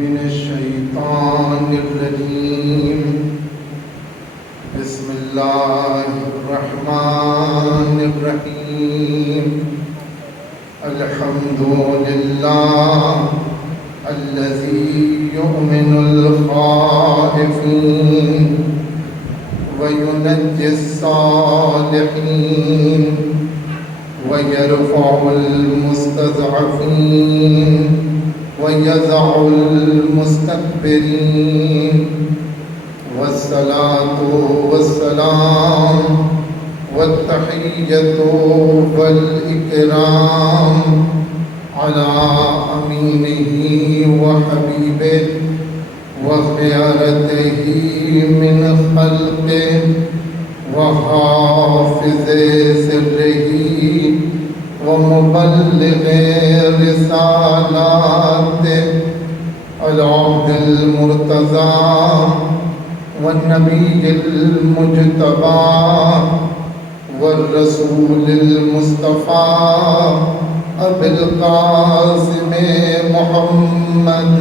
من الشيطان الرجيم. بسم الله الرحمن الرحيم. الحمد لله الذي يؤمن الخائفين وينجي الصالحين ويرفع المستضعفين ويضع المستكبرين. والصلاة والسلام والتحية والإكرام على أمينه وحبيبه وخيارته من خلقه وحافظ سره ومبلغ رسالاته العبد المرتضى والنبي المجتبى والرسول المصطفى أبي القاسم محمد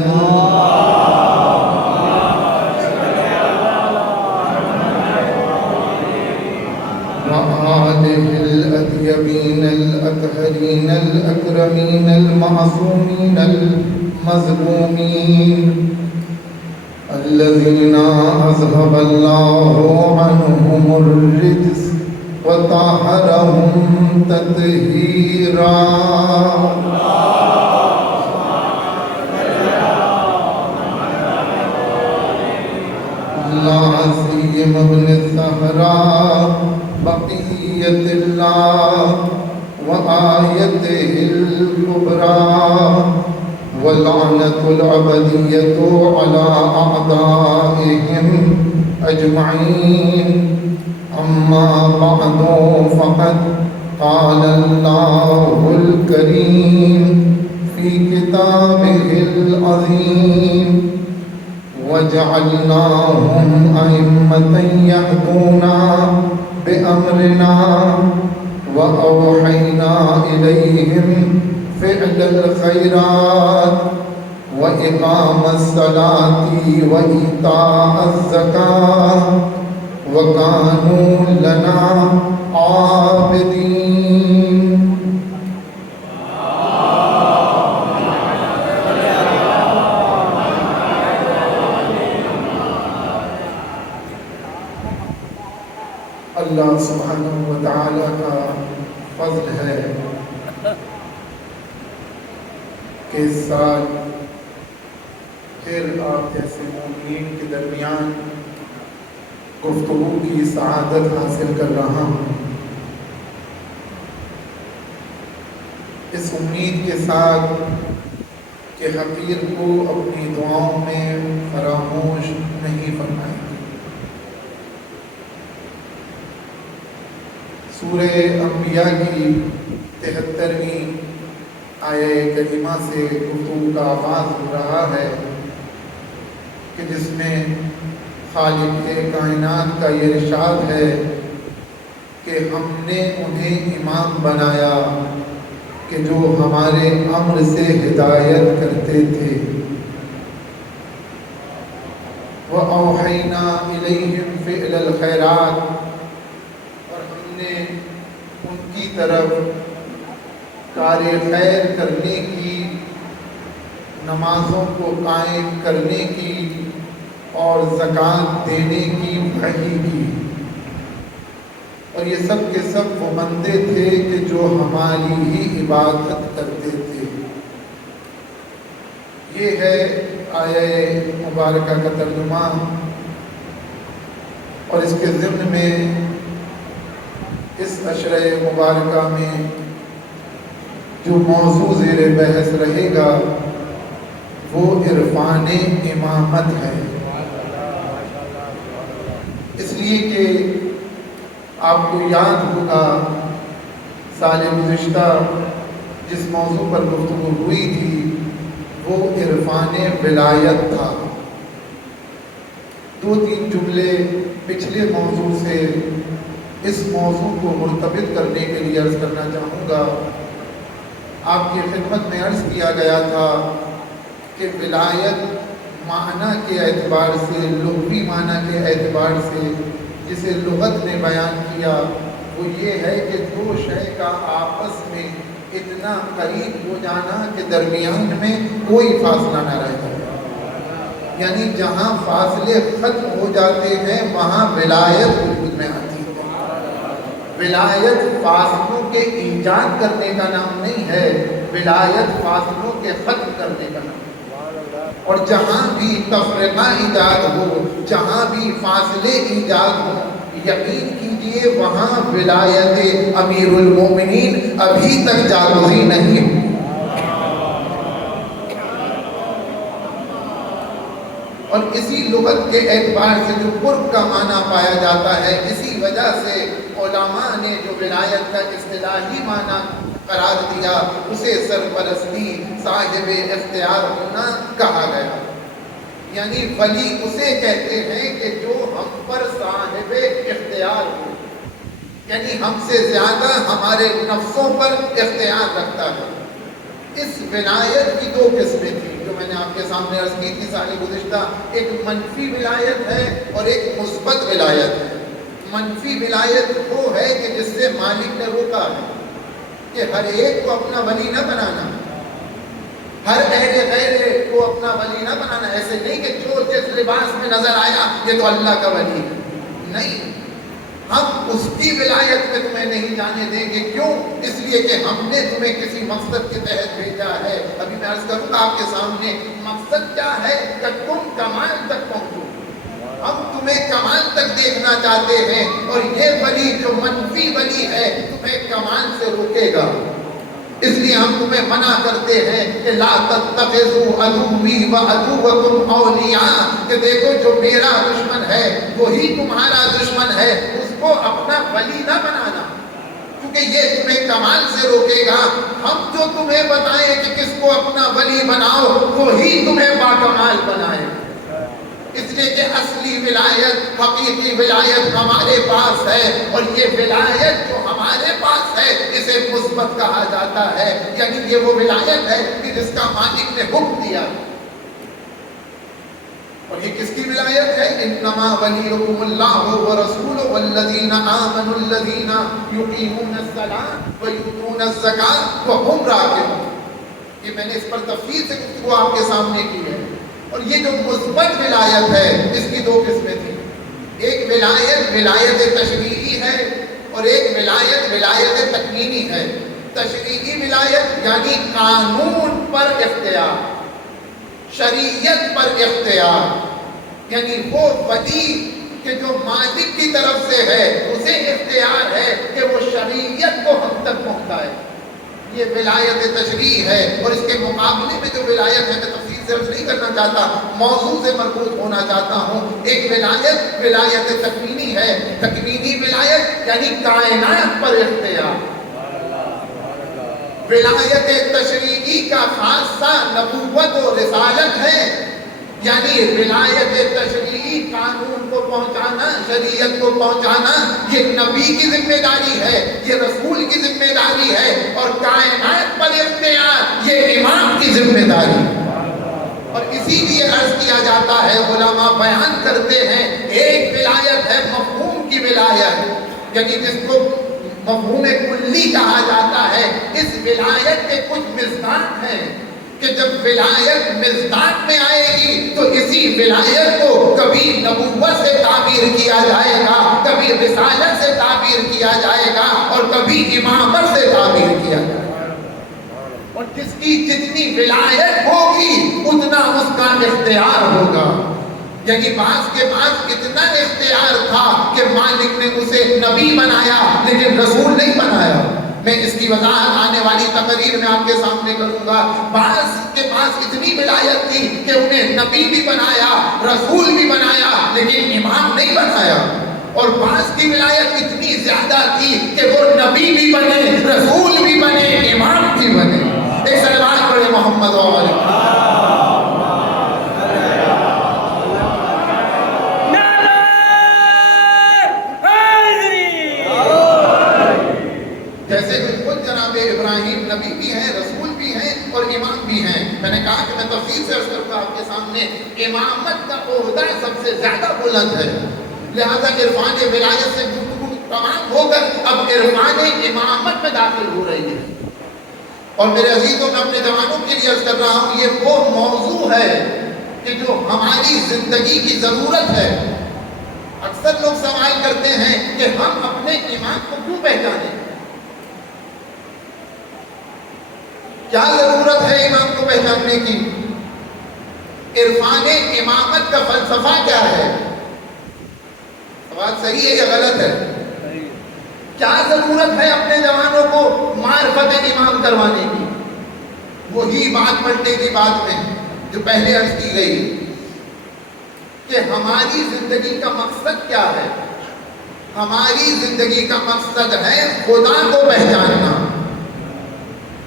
وآله الأطيبين الأطهرين الأكرمين المعصومين المظلومين الذين أذهب الله عنهم الرجس وطهرهم تطهيرا. لا سيما ابن الزهراء بقية الله وآيته الكبرى واللعنة الأبدية على أعدائهم أجمعين. أما بعد فقد قال الله الكريم في كتابه العظيم وجعلناهم أئمة يهدون بأمرنا وأوحينا إليهم فعل الخيرات وإقام الصلاة وإيتاء الزكاة وكانوا لنا عابدين. اللہ سبحانہ و تعالی کا فضل ہے کہ اس سال پھر آپ جیسے مومنین کے درمیان گفتگو کی سعادت حاصل کر رہا ہوں. اس امید کے ساتھ کہ حقیر کو اپنی دعاؤں میں فراموش نہیں فرمائیں گے. سورہ انبیاء کی 73ویں آیہ کریمہ سے گفتگو کا آغاز ہو رہا ہے کہ جس میں خالق کائنات کا یہ ارشاد ہے کہ ہم نے انہیں امام بنایا کہ جو ہمارے امر سے ہدایت کرتے تھے. وَأَوْحَيْنَا إِلَيْهِمْ فِعْلَ الْخَيْرَاتِ، اور ہم نے ان کی طرف کار خیر کرنے کی، نمازوں کو قائم کرنے کی اور زکوٰۃ دینے کی وحی کی. اور یہ سب کے سب وہ بندے تھے کہ جو ہماری ہی عبادت کرتے تھے. یہ ہے آیہ مبارکہ کا ترجمہ. اور اس کے ضمن میں اس عشرہ مبارکہ میں جو موضوع زیر بحث رہے گا وہ عرفان امامت ہے. اس لیے کہ آپ کو یاد ہوگا سال گزشتہ جس موضوع پر گفتگو ہوئی تھی وہ عرفان ولایت تھا. 2-3 جملے پچھلے موضوع سے اس موضوع کو مرتبط کرنے کے لیے عرض کرنا چاہوں گا. آپ کی خدمت میں عرض کیا گیا تھا کہ ولایت معنی کے اعتبار سے، لغوی معنی کے اعتبار سے جسے لغت نے بیان کیا وہ یہ ہے کہ دو شے کا آپس میں اتنا قریب ہو جانا کہ درمیان میں کوئی فاصلہ نہ رہ جائے، یعنی جہاں فاصلے ختم ہو جاتے ہیں وہاں ولایت وجود میں آتی ہے۔ ولایت فاصلوں کے ایجاد کرنے کا نام نہیں ہے، ولایت فاصلوں کے ختم کرنے کا نام ہے۔ اور جہاں بھی تفرقہ ایجاد ہو، جہاں بھی فاصلے ایجاد ہوں، یقین کیجئے وہاں ولایت امیر المومنین ابھی تک جاگزی نہیں ہوئی۔ اور اسی لغت کے اعتبار سے جو قرب کا معنی پایا جاتا ہے، اسی وجہ سے علماء نے جو ولایت کا اصطلاحی معنی قرار دیا اسے سرپرستی، صاحب اختیار ہونا کہا گیا۔ یعنی ولی اسے کہتے ہیں کہ جو ہم پر صاحب اختیار ہو، یعنی ہم سے زیادہ ہمارے نفسوں پر اختیار رکھتا ہے۔ اس ولایت کی دو قسمیں تھیں جو میں نے آپ کے سامنے عرض کی تھی سال گزشتہ، ایک منفی ولایت ہے اور ایک مثبت ولایت ہے۔ منفی ولایت وہ ہے کہ جس سے مالک نے روکا ہے کہ ہر ایک کو اپنا ولی نہ بنانا، ہر اہل غیر کو اپنا ولی نہ بنانا۔ ایسے نہیں کہ جو جس لباس میں نظر آیا یہ تو اللہ کا ولی ہے، نہیں، ہم اس کی ولایت میں تمہیں نہیں جانے دیں گے۔ کیوں؟ اس لیے کہ ہم نے تمہیں کسی مقصد کے تحت بھیجا ہے۔ ابھی میں عرض کروں گا آپ کے سامنے مقصد کیا ہے کہ تم کمال تک پہنچو، ہم تمہیں کمال تک دیکھنا چاہتے ہیں، اور یہ ولی جو منفی ولی ہے تمہیں کمال سے روکے گا۔ اس لیے ہم تمہیں منع کرتے ہیں کہ لا تتخذوا عدوی وعدوکم اولیاء، کہ دیکھو جو میرا دشمن ہے وہی تمہارا دشمن ہے، اس کو اپنا ولی نہ بنانا، کیونکہ یہ تمہیں کمال سے روکے گا۔ ہم جو تمہیں بتائیں کہ کس کو اپنا ولی بناؤ وہی تمہیں باکمال بنائے، اس لیے کہ اصلی ولایت، حقیقی ولایت ہمارے پاس ہے، اور یہ ولایت جو ہمارے پاس ہے اسے مثبت کہا جاتا ہے۔ یعنی یہ وہ ولایت ہے کہ جس کا مالک نے حکم دیا، اور یہ کس کی ولایت ہے؟ انما ولیکم اللہ ورسولہ والذین آمنوا الذین یقیمون الصلاۃ ویؤتون الزکاۃ وہم راکعون۔ یہ میں نے اس پر تفصیل سے گفتگو آپ کے سامنے کی ہے۔ اور یہ جو مثبت ولایت ہے اس کی دو قسمیں تھیں، ایک ولایت ولایت تشریعی ہے، اور ایک ولایت ولایت تکوینی ہے۔ تشریعی ولایت یعنی قانون پر اختیار، شریعت پر اختیار، یعنی وہ ولی کہ جو مالک کی طرف سے ہے اسے اختیار ہے کہ وہ شریعت کو ہم تک پہنچائے، یہ ولایت تشریع ہے۔ اور اس کے مقابلے میں جو ولایت ہے، میں تفصیل سے عرض نہیں کرنا چاہتا، موضوع سے مربوط ہونا چاہتا ہوں۔ ایک ولایت ولایت تکوینی ہے۔ تکوینی ولایت یعنی کائنات پر اختیار۔ ولایت تشریعی کا خاصہ نبوت و رسالت ہے، یعنی ولایت تشریعی قانون کو پہنچانا، شریعت کو پہنچانا، یہ نبی کی ذمہ داری ہے، یہ رسول کی ذمہ داری ہے، اور کائنات پر اختیار یہ امام کی ذمہ داری ہے۔ اور اسی لیے عرض کیا جاتا ہے، علماء بیان کرتے ہیں، ایک ولایت ہے مفہوم کی ولایت، یعنی جس کو مفہوم کلی کہا جاتا ہے۔ اس ولایت کے کچھ مصداق ہیں کہ جب ولایت مصداق میں آئے گی تو اسی ولایت کو کبھی نبوت سے تعبیر کیا جائے گا، کبھی رسالت سے تعبیر کیا جائے گا، اور کبھی امامت سے تعبیر کیا جائے گا۔ اور جس کی جتنی ولایت ہوگی اتنا اس کا اختیار ہوگا۔ یعنی بعض کے پاس اتنا اختیار تھا کہ مالک نے اسے نبی بنایا لیکن رسول نہیں بنایا۔ میں اس کی وضاحت آنے والی تقریر میں آپ کے سامنے کروں گا۔ بعض کے پاس اتنی ولایت تھی کہ انہیں نبی بھی بنایا، رسول بھی بنایا، لیکن امام نہیں بنایا۔ اور بعض کی ولایت اتنی زیادہ تھی کہ وہ نبی بھی بنے، رسول بھی بنے، امام بھی بنے۔ ایک صلوات پڑھے محمد علیہ۔ جیسے کہ خود جناب ابراہیم نبی بھی ہیں، رسول بھی ہیں اور امام بھی ہیں۔ میں نے کہا کہ میں تفصیل سے سامنے امامت کا عہدہ سب سے زیادہ بلند ہے، لہذا عرفان ولایت سے گفتگو تمام ہو کر اب عرفان امامت میں داخل ہو رہی ہے۔ اور میرے عزیزوں، میں اپنے جوانوں کے لیے عرض کر رہا ہوں، یہ وہ موضوع ہے کہ جو ہماری زندگی کی ضرورت ہے۔ اکثر لوگ سوال کرتے ہیں کہ ہم اپنے امام کو کیوں پہچانیں؟ کیا ضرورت ہے امام کو پہچاننے کی؟ عرفان امامت کا فلسفہ کیا ہے؟ سوال صحیح ہے یا غلط ہے؟ کیا ضرورت ہے اپنے جوانوں کو معرفت امام کروانے کی؟ وہی بات پڑھنے کی بات میں جو پہلے عرض کی گئی کہ ہماری زندگی کا مقصد کیا ہے؟ ہماری زندگی کا مقصد ہے خدا کو پہچاننا۔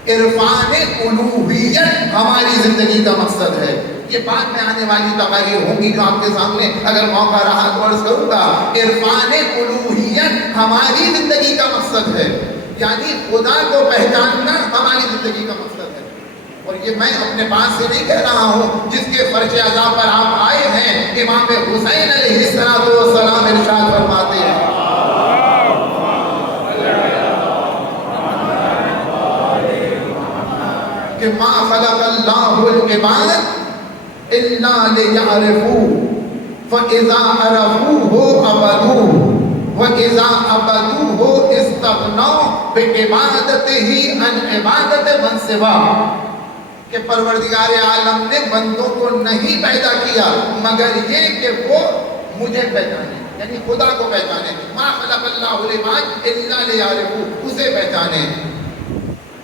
عرفان الوہیت ہماری زندگی کا مقصد ہے۔ یہ بعد میں آنے والی تقاریر ہوں گی جو آپ کے سامنے اگر موقع رہا تو عرض کروں گا۔ عرفان الوہیت ہماری زندگی کا مقصد ہے، یعنی خدا کو پہچاننا ہماری زندگی کا مقصد ہے۔ اور یہ میں اپنے پاس سے نہیں کہہ رہا ہوں، جس کے فرش عزا پر آپ آئے ہیں امام حسین علیہ السلام ارشاد فرماتے ہیں کہ ما خلق اللہ العباد الا لیعرفوہ فاذا عرفوہ عبدوہ وَإِذَا عَبَدُوهُ اسْتَغْنَوْا بِعِبَادَتِهِ عَنْ عِبَادَتِ مَنْ سِوَاهُ، کہ پروردگار عالم نے بندوں کو نہیں پیدا کیا مگر یہ کہ وہ مجھے پہچانے، یعنی خدا کو پہچانے۔ مَا خَلَقَ اللَّهُ الْعِبَادَ إِلَّا لِيَعْرِفُوهُ، اسے پہچانے۔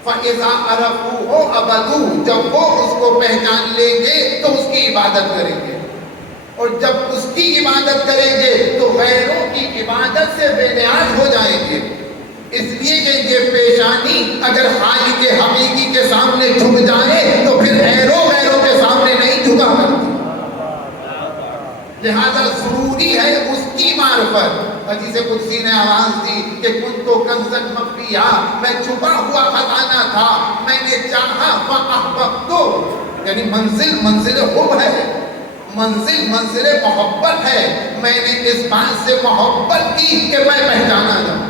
فَإِذَا عَرَفُوهُ عَبَدُوهُ، جب وہ اس کو پہچان لیں گے تو اس کی عبادت کریں گے، اور جب اس کی عبادت کریں گے تو غیروں کی عبادت سے بے نیاز ہو جائیں گے۔ اس لیے کہ یہ پیشانی اگر خالق حقیقی کے سامنے جھک جائے تو پھر غیروں کے سامنے نہیں جھکا کرتی، لہذا ضروری ہے اس کی معرفت۔ حدیث قدسی نے آواز دی کہ کنت کنزا مخفیا، میں چھپا ہوا خزانہ تھا، میں نے چاہا فاحببت، یعنی منزل حب ہے، منزل محبت ہے، میں نے اس بات سے محبت کی کہ میں پہچانا جاؤں۔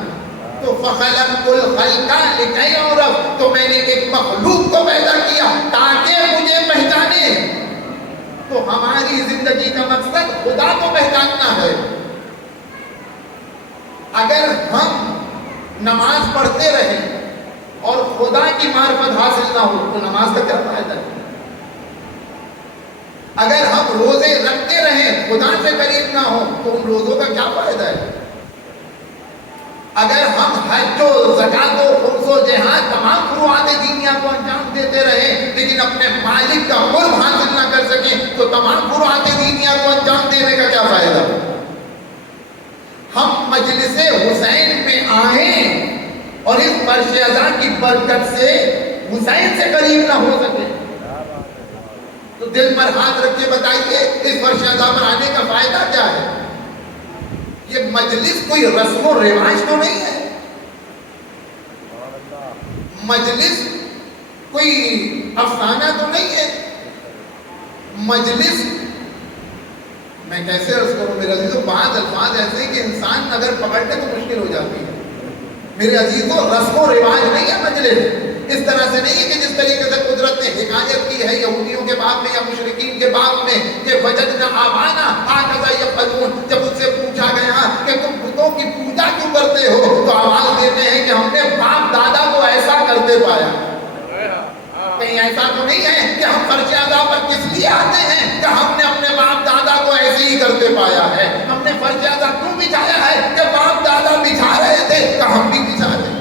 تو فخلقت الخلق لکی اعرف، تو میں نے ایک مخلوق کو پیدا کیا تاکہ مجھے پہچانے۔ تو ہماری زندگی کا مقصد خدا کو پہچاننا ہے۔ اگر ہم نماز پڑھتے رہیں اور خدا کی معرفت حاصل نہ ہو تو نماز کا کیا فائدہ ہے؟ اگر ہم روزے رکھتے رہیں خدا سے قریب نہ ہو تو ان روزوں کا کیا فائدہ ہے؟ اگر ہم حج و زکات و خمس و جہاد تمام فروعات دینیہ کو انجام دیتے رہیں لیکن اپنے مالک کا قرب حاصل نہ کر سکیں تو تمام فروعات دینیہ کو انجام دینے کا کیا فائدہ؟ ہم مجلس حسین میں آئیں اور اس فرش عزا کی برکت سے حسین سے قریب نہ ہو سکے تو دل پر ہاتھ رکھ کے بتائیے اس فرش عزا پر آنے کا فائدہ کیا ہے؟ یہ مجلس کوئی رسم و رواج تو نہیں ہے، مجلس کوئی افسانہ تو نہیں ہے، مجلس میں کیسے عرض کروں میرے عزیزوں، بعض الفاظ ایسے کہ انسان اگر پکڑنے تو مشکل ہو جاتی ہے۔ میرے عزیزوں رسم و رواج نہیں ہے مجلس، اس طرح سے نہیں ہے کہ جس طریقے سے قدرت نے حکایت کی ہے یہودیوں کے باب میں یا مشرکین کے باب میں کہ وجدنا آبانا ہکذا یفعلون، جب ان سے پوچھا گیا کہ تم بتوں کی پوجا کیوں کرتے ہو تو آواز دیتے ہیں کہ ہم نے باپ دادا کو ایسا کرتے پایا۔ کہیں ایسا تو نہیں ہے کہ ہم فرش عزا پر کس لیے آتے ہیں کہ ہم نے اپنے باپ دادا کو ایسے ہی کرتے پایا ہے؟ ہم نے فرش عزا کیوں بچھایا ہے کہ باپ دادا بچھا رہے تھے کہ ہم بھی بچھا دیں؟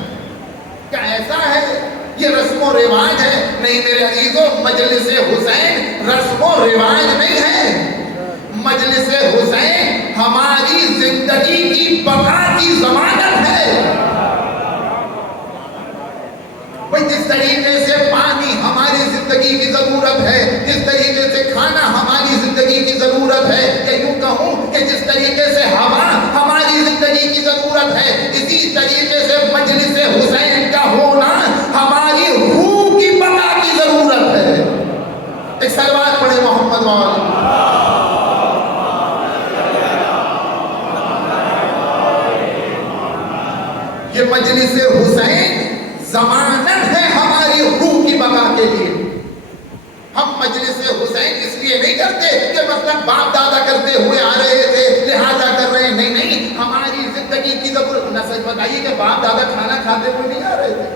کیا ایسا ہے؟ یہ رسم و رواج ہے؟ نہیں میرے عزیزوں، مجلس حسین رسم و رواج نہیں ہے، مجلس حسین ہماری زندگی کی بقا کی ضمانت ہے۔ جس طریقے سے پانی ہماری زندگی کی ضرورت ہے، جس طریقے سے کھانا ہماری زندگی کی ضرورت ہے، یا یوں کہوں کہ جس طریقے سے ہوا ہماری زندگی کی ضرورت ہے، اسی طریقے سے مجلس حسین کا ہونا ہماری روح کی بقا کی ضرورت ہے۔ ایک سلوات پڑھے محمد والا یہ مجلس حسین ضمانت ہے ہماری روح کی بقا کے لیے. ہم مجلس حسین اس لیے نہیں کرتے کہ مثلا باپ دادا کرتے ہوئے آ رہے تھے لہذا کر رہے ہیں. نہیں نہیں، ہماری زندگی کی ضرورت. نہ سچ بتائیے کہ باپ دادا کھانا کھاتے ہوئے نہیں آ رہے تھے.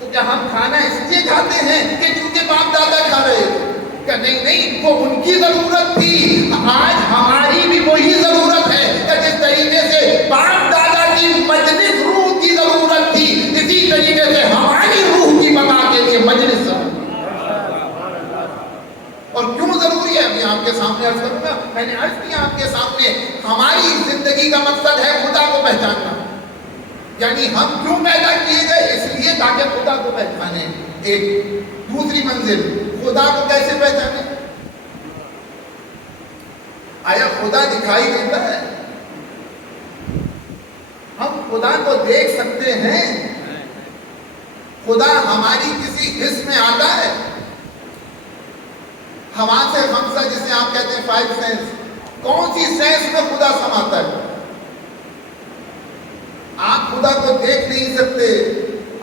تو کیا ہم کھانا اس لیے کھاتے ہیں کہ کیونکہ باپ دادا کھا رہے تھے؟ کہ نہیں نہیں، وہ ان کی ضرورت تھی. آج ہماری بھی وہی ضرورت ہے کہ جس طریقے سے باپ دادا کی مجلس روح کی ضرورت تھی، اسی طریقے سے ہماری روح کی بقا کے لیے مجلس. اور کیوں ضروری ہے ابھی آپ کے سامنے عرض کروں گا. میں نے عرض کیا آپ کے سامنے، ہماری زندگی کا مقصد ہے خدا کو پہچاننا. یعنی ہم کیوں پیدا کیے گئے؟ اس لیے تاکہ خدا کو پہچانے. ایک دوسری منزل، خدا کو کیسے پہچانے؟ آیا خدا دکھائی دیتا ہے؟ ہم خدا کو دیکھ سکتے ہیں؟ خدا ہماری کسی حص میں آتا ہے؟ حواس خمسہ جسے آپ کہتے ہیں 5 سینس، کون سی سینس میں خدا سماتا ہے؟ آپ خدا کو دیکھ نہیں سکتے،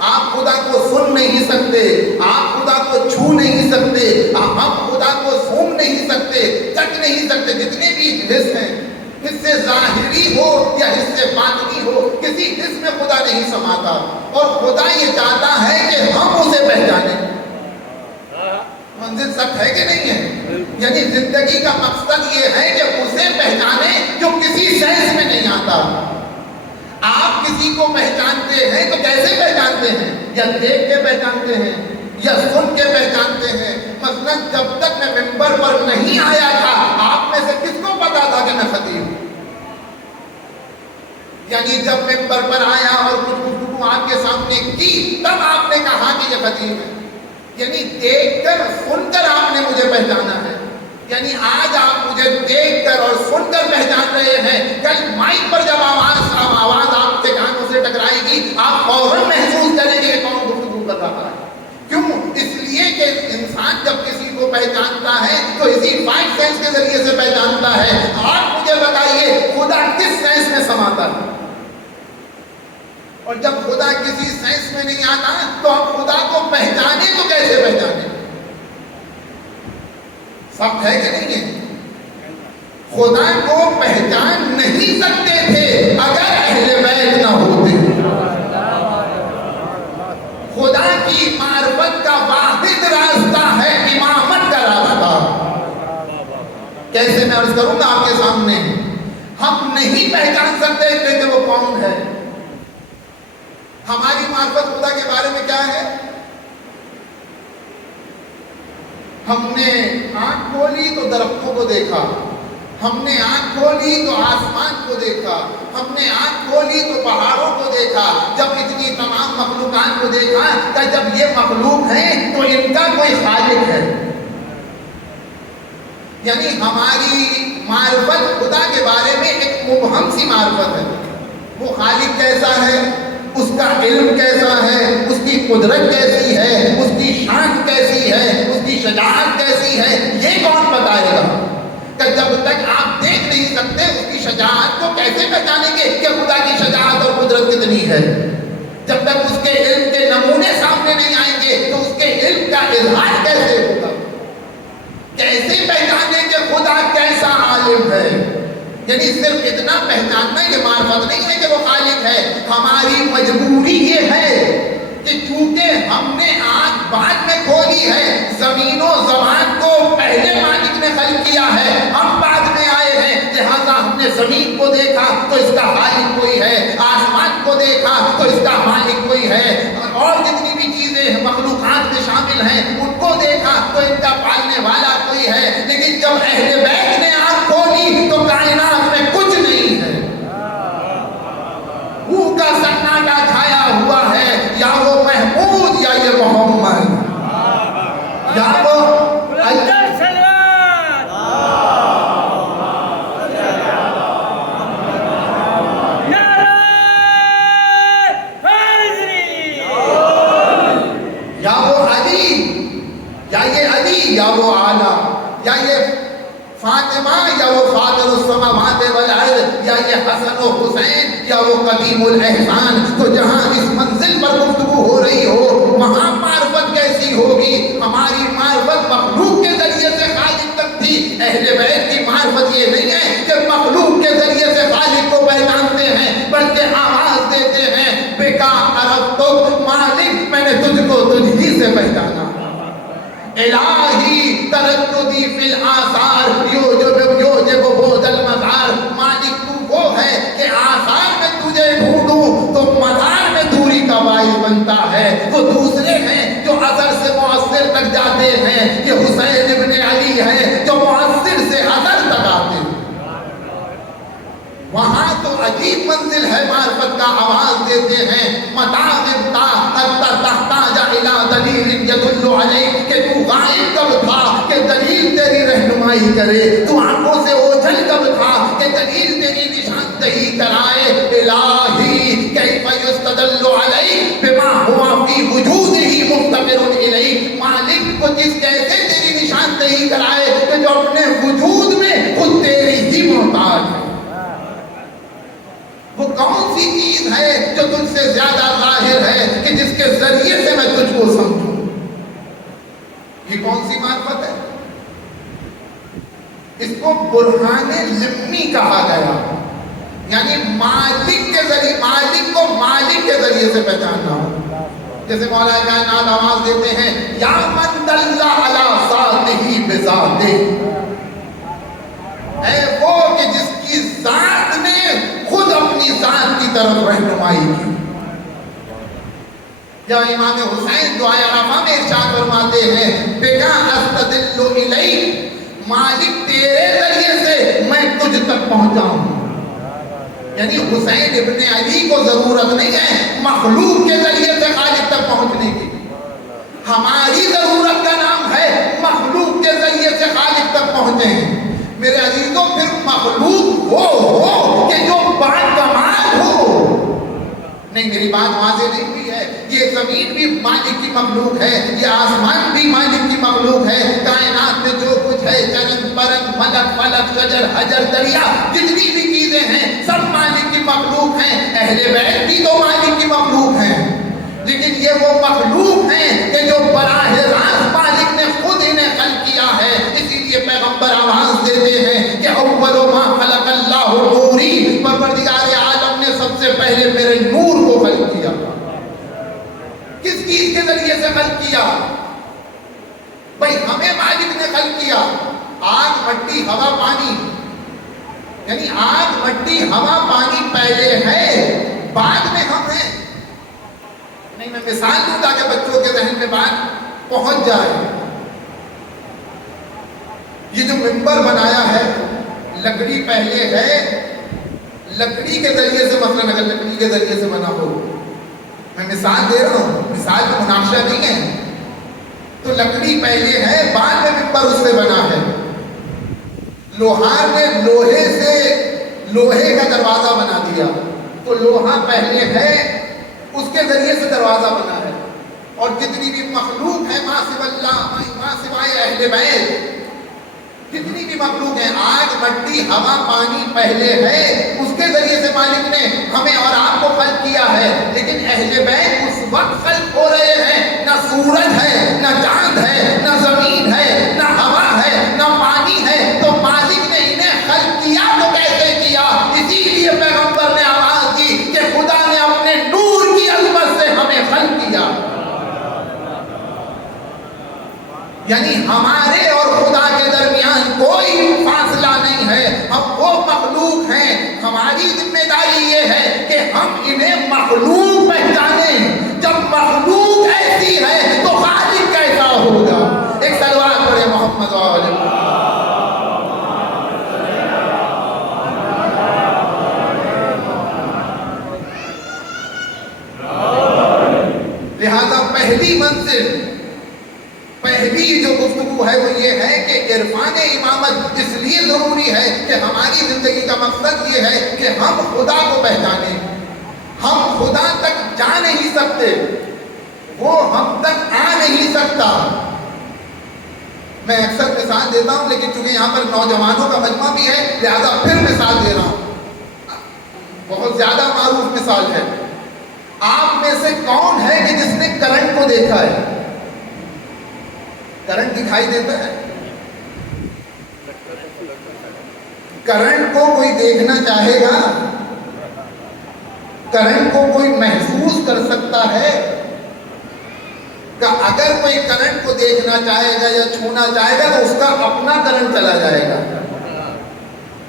آپ خدا کو سن نہیں سکتے، آپ خدا کو چھو نہیں سکتے، ہم خدا کو سون نہیں سکتے، چکھ نہیں سکتے. جتنے بھی حص ہیں، حص ظاہری ہو یا حص باطنی ہو، کسی حص میں خدا نہیں سماتا. اور خدا یہ چاہتا ہے کہ ہم اسے پہچانیں. منزل سب ہے کہ نہیں ہے؟ یعنی زندگی کا مقصد یہ ہے کہ اسے پہچانے جو کسی سینس میں نہیں آتا. آپ کسی کو پہچانتے ہیں تو کیسے پہچانتے ہیں؟ یا دیکھ کے پہچانتے ہیں یا سن کے پہچانتے ہیں. مثلا جب تک میں ممبر پر نہیں آیا تھا، آپ میں سے کس کو پتا تھا کہ میں خطیب ہوں؟ یعنی جب ممبر پر آیا اور کچھ گفتگو آپ کے سامنے کی، تب آپ نے کہا کہ یہ خطیب ہے. یعنی دیکھ کر سن کر آپ نے مجھے پہچانا ہے. یعنی آج آپ مجھے دیکھ کر اور سن کر پہچان رہے ہیں. کل مائک پر جب آواز آپ کے کانوں سے ٹکرائے گی، آپ فوراً محسوس کریں گے کہ کون گفتگو کر رہا ہے. کیوں؟ اس لیے کہ انسان جب کسی کو پہچانتا ہے تو اسی 5 سینس کے ذریعے سے پہچانتا ہے. آپ مجھے بتائیے خدا کس سینس میں سماتا ہے؟ اور جب خدا کسی سینس میں نہیں آتا تو ہم خدا کو پہچانے تو کیسے پہچانے؟ سب ہے کہ نہیں ہے؟ خدا کو پہچان نہیں سکتے تھے اگر اہل بیت نہ ہوتے. خدا کی معرفت کا واحد راستہ ہے امامت کا راستہ. کیسے میں عرض کروں گا آپ کے سامنے؟ ہم نہیں پہچان سکتے تھے کہ وہ کون ہے. ہماری معرفت خدا کے بارے میں کیا ہے؟ ہم نے آنکھ کھولی تو درختوں کو دیکھا، ہم نے آنکھ کھولی تو آسمان کو دیکھا، ہم نے آنکھ کھولی تو پہاڑوں کو دیکھا. جب اتنی تمام مخلوقات کو دیکھا کہ جب یہ مخلوق ہیں تو ان کا کوئی خالق ہے. یعنی ہماری معرفت خدا کے بارے میں ایک مبہم سی معرفت ہے. وہ خالق کیسا ہے، اس کا علم کیسا ہے، اس کی قدرت کیسی ہے، اس کی شان کیسی ہے، اس کی شجاعت کیسی ہے، یہ کون بتائے گا؟ کہ جب تک آپ دیکھ نہیں سکتے اس کی شجاعت کو کیسے پہچانیں گے کہ خدا کی شجاعت اور قدرت کتنی ہے؟ جب تک اس کے علم کے نمونے سامنے نہیں آئیں گے تو اس کے علم کا اظہار کیسے ہوگا؟ کیسے پہچانیں کہ خدا کیسا عالم ہے؟ یعنی صرف اتنا پہچاننا یہ معرفت نہیں ہے کہ وہ خالق ہے. ہماری مجبوری یہ ہے کہ چونکہ ہم نے آنکھ بعد میں کھولی ہے، زمین و زمان کو پہلے مالک نے خلق کیا ہے، ہم بعد میں آئے ہیں، لہذا ہم نے زمین کو دیکھا تو اس کا خالق کوئی ہے، آسمان کو دیکھا تو اس کا مالک کوئی ہے، اور جتنی بھی چیزیں مخلوقات میں شامل ہیں ان کو دیکھا تو ان کا پالنے والا کوئی ہے. لیکن جب اہل بیت نے آنکھ کھولی تو کائنات میں کچھ نہیں ہے. روح کا سناٹا چھایا ہوا ہے، یا وہ محمود یا یہ محمد، یا وہ یا وہ آلہ، یا یہ فاطمہ، یا وہ فاطر السماوات والارض، یا یا یہ حسن و حسین یا وہ قدیم الاحسان. تو جہاں اس منزل پر گفتگو ہو رہی ہو وہاں معرفت کیسی ہوگی؟ ہماری معرفت مخلوق کے ذریعے سے خالق تک تھی. اہل بیت کی معرفت یہ نہیں ہے کہ مخلوق کے ذریعے سے خالق کو پہچانتے ہیں، بلکہ آواز دیتے ہیں بکا عرفتک، مالک میں نے تجھ کو تجھ ہی سے پہچانا. الہی ترددی فی الآثار یوجب بعد المزار. مالک تو وہ ہے کہ آثار میں تجھے ڈھونڈوں تو مزار میں دوری کا باعث بنتا ہے. وہ دوسرے ہیں جو اثر سے مؤثر تک جاتے ہیں، یہ حسین ابن علی ہے جو مؤثر سے اثر تک آتے ہیں. وہاں تو عجیب منزل ہے معرفت کا. آواز دیتے ہیں متاغبتا حتی تحتاج الی دلیل یدل علیک، کہ تو غائب کب تھا کہ دلیل تیری رہنمائی کرے، تو آنکھوں سے اوجھل کب تھا کہ دلیل تیری نشاندہی کرائے. الہی کیف یستدل علیک بما ہوا فی وجودہ مفتقر الیک. مالک کو جس کیسے تیری نشاندہی کرائے کہ جو اپنے وجود میں خود تیری ہی محتاج ہے. وہ کون سی چیز ہے جو تجھ سے زیادہ ظاہر ہے کہ جس کے ذریعے سے میں تجھ کو سمجھوں؟ یہ کون سی معرفت ہے؟ اس کو برہان لمی کہا گیا، یعنی مالک کے ذریعے، مالک کو مالک کے ذریعے سے پہچاننا ہو. جیسے مولا کائنات آواز دیتے ہیں یا من دل علی ذاتہ بذاتہ، اے وہ کہ جس کی ذات نے خود اپنی ذات کی طرف رہنمائی کی. یا امام حسین دعائے عرفہ میں ارشاد فرماتے ہیں بکا استدل الیک، مالک تیرے ذریعے سے میں تجھ تک پہنچا ہوں. یعنی حسین ابن علی کو ضرورت نہیں ہے مخلوق کے ذریعے سے خالق تک پہنچنے کی. ہماری ضرورت کا نام ہے مخلوق کے ذریعے سے خالق تک پہنچیں. میرے عزیزوں پھر مخلوق وہ ہو کہ جو بات کمال ہو. نہیں، میری بات واضح نہیں ہوئی ہے. یہ زمین بھی مالک کی مخلوق ہے، یہ آسمان بھی مالک کی مخلوق ہے. کائنات میں جو کچھ ہے، چرند پرند ملک فلک شجر حجر دریا، جتنی بھی چیزیں ہیں سب مالک کی مخلوق ہیں. اہل بیت بھی تو مالک کی مخلوق ہیں، لیکن یہ وہ مخلوق ہیں کہ جو براہ راست مالک نے خود انہیں خلق کیا ہے. اسی لیے پیغمبر آواز دیتے ہیں کہ اول ما خلق اللہ نوری، پروردگار عالم نے سب سے پہلے میرے نور کو خلق کیا. کس چیز کے ذریعے سے خلق کیا؟ بھائی ہمیں مالک نے خلق کیا. آگ مٹی ہوا پانی، یعنی آگ مٹی ہوا پانی پہلے ہے، بعد میں ہم ہیں. نہیں، میں مثال دوں تاکہ بچوں کے ذہن میں بات پہنچ جائے. یہ جو منبر بنایا ہے لکڑی پہلے ہے، لکڑی کے ذریعے سے، مثلا اگر لکڑی کے ذریعے سے بنا ہو، میں مثال دے رہا ہوں، مثال کا مناقشہ نہیں ہے. تو لکڑی پہلے ہے، بعد میں منبر اس سے بنا ہے. لوہار نے لوہے سے لوہے کا دروازہ بنا دیا، تو لوہا پہلے ہے، اس کے ذریعے سے دروازہ بنا ہے. اور جتنی بھی مخلوق ہے ما سوى اللہ، ما سوائے اہل بیت، جتنی بھی مخلوق ہیں، آگ مٹی ہوا پانی پہلے ہے، اس کے ذریعے سے مالک نے ہمیں اور آپ کو خلق کیا ہے. لیکن اہل بیت اس وقت خلق ہو رہے ہیں، نہ سورج ہے، نہ چاند ہے، نہ زمین ہے، نہ ہوا ہے، نہ پانی ہے. تو مالک نے انہیں خلق کیا تو کیسے کیا؟ اسی لیے پیغمبر نے آواز دی کہ خدا نے اپنے نور کی عظمت سے ہمیں خلق کیا. یعنی ہمارے اور خدا کے درمیان کوئی فاصلہ نہیں ہے. ہم وہ مخلوق ہیں، ہماری ذمہ داری یہ ہے کہ ہم انہیں مخلوق پہچانیں. جب مخلوق ایسی ہے تو خالق کیسا ہوگا؟ ایک صلوات پڑھے محمد علیہ. لہذا پہلی منزل، پہلی جو گفتگو ہے وہ یہ ہے کہ عرفان امامت اس لیے ضروری ہے کہ ہماری زندگی کا مقصد یہ ہے کہ ہم خدا کو پہچانیں. ہم خدا تک جا نہیں سکتے، وہ ہم تک آ نہیں سکتا. میں اکثر مثال دیتا ہوں، لیکن چونکہ یہاں پر نوجوانوں کا مجمع بھی ہے لہذا پھر مثال دے رہا ہوں. بہت زیادہ معروف مثال ہے. آپ میں سے کون ہے کہ جس نے کرنٹ کو دیکھا ہے؟ کرنٹ دکھائی دیتا ہے؟ کرنٹ کو کوئی دیکھنا چاہے گا؟ کرنٹ کو کوئی محسوس کر سکتا ہے؟ کہ اگر کوئی کرنٹ کو دیکھنا چاہے گا یا چھونا چاہے گا تو اس کا اپنا کرنٹ چلا جائے گا.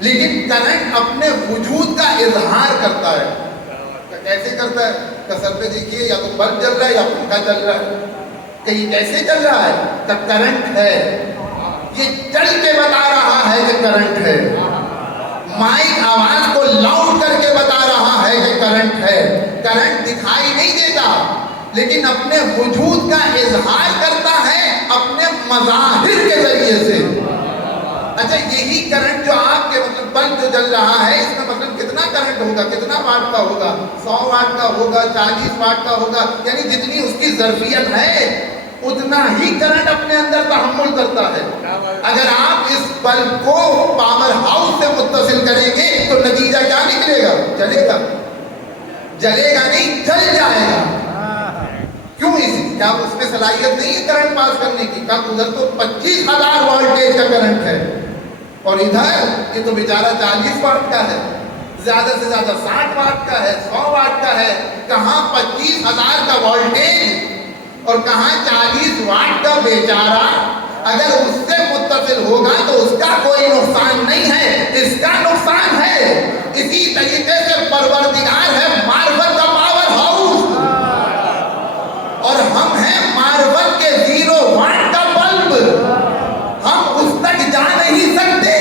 لیکن کرنٹ اپنے وجود کا اظہار کرتا ہے. کیسے کرتا ہے؟ کہ سر پہ دیکھیے یا تو بلب جل رہا ہے یا پنکھا چل رہا ہے. کہ یہ کیسے چل رہا ہے؟ کہ کرنٹ ہے. یہ چل کے بتا رہا ہے کہ کرنٹ ہے. مائک آواز کو لاؤڈ کر کے بتا رہا ہے کہ کرنٹ ہے. کرنٹ دکھائی نہیں دیتا لیکن اپنے وجود کا اظہار کرتا ہے اپنے مظاہر کے ذریعے سے. اچھا یہی کرنٹ جو آپ کے مطلب بلب جو جل رہا ہے اس میں مطلب کتنا کرنٹ ہوگا؟ کتنا واٹ کا ہوگا؟ 100 واٹ کا ہوگا، 40 واٹ کا ہوگا. یعنی جتنی اس کی ظرفیت ہے اتنا ہی کرنٹ اپنے اندر تحمل کرتا ہے. اگر آپ اس بلب کو پاور ہاؤس سے متصل کریں گے تو نتیجہ کیا نکلے گا؟ جلے گا؟ جلے گا نہیں، جل جائے گا. کیوں؟ کیا اس میں صلاحیت نہیں ہے کرنٹ پاس کرنے کی؟ کیا ادھر تو 25,000 وولٹیج کا کرنٹ ہے اور ادھر یہ تو بیچارہ 40 واٹ کا ہے، زیادہ سے زیادہ 60 واٹ کا ہے، 100 واٹ کا ہے. کہاں 25,000 کا وولٹیج اور کہاں 40 واٹ کا بیچارہ. اگر اس سے متصل ہوگا تو اس کا کوئی نقصان نہیں ہے، اس کا نقصان ہے. اسی طریقے سے پروردگار ہے ماربل کا پاور ہاؤس اور ہم ہیں ماربل کے 0 واٹ کا بلب. ہم اس تک جا نہیں سکتے،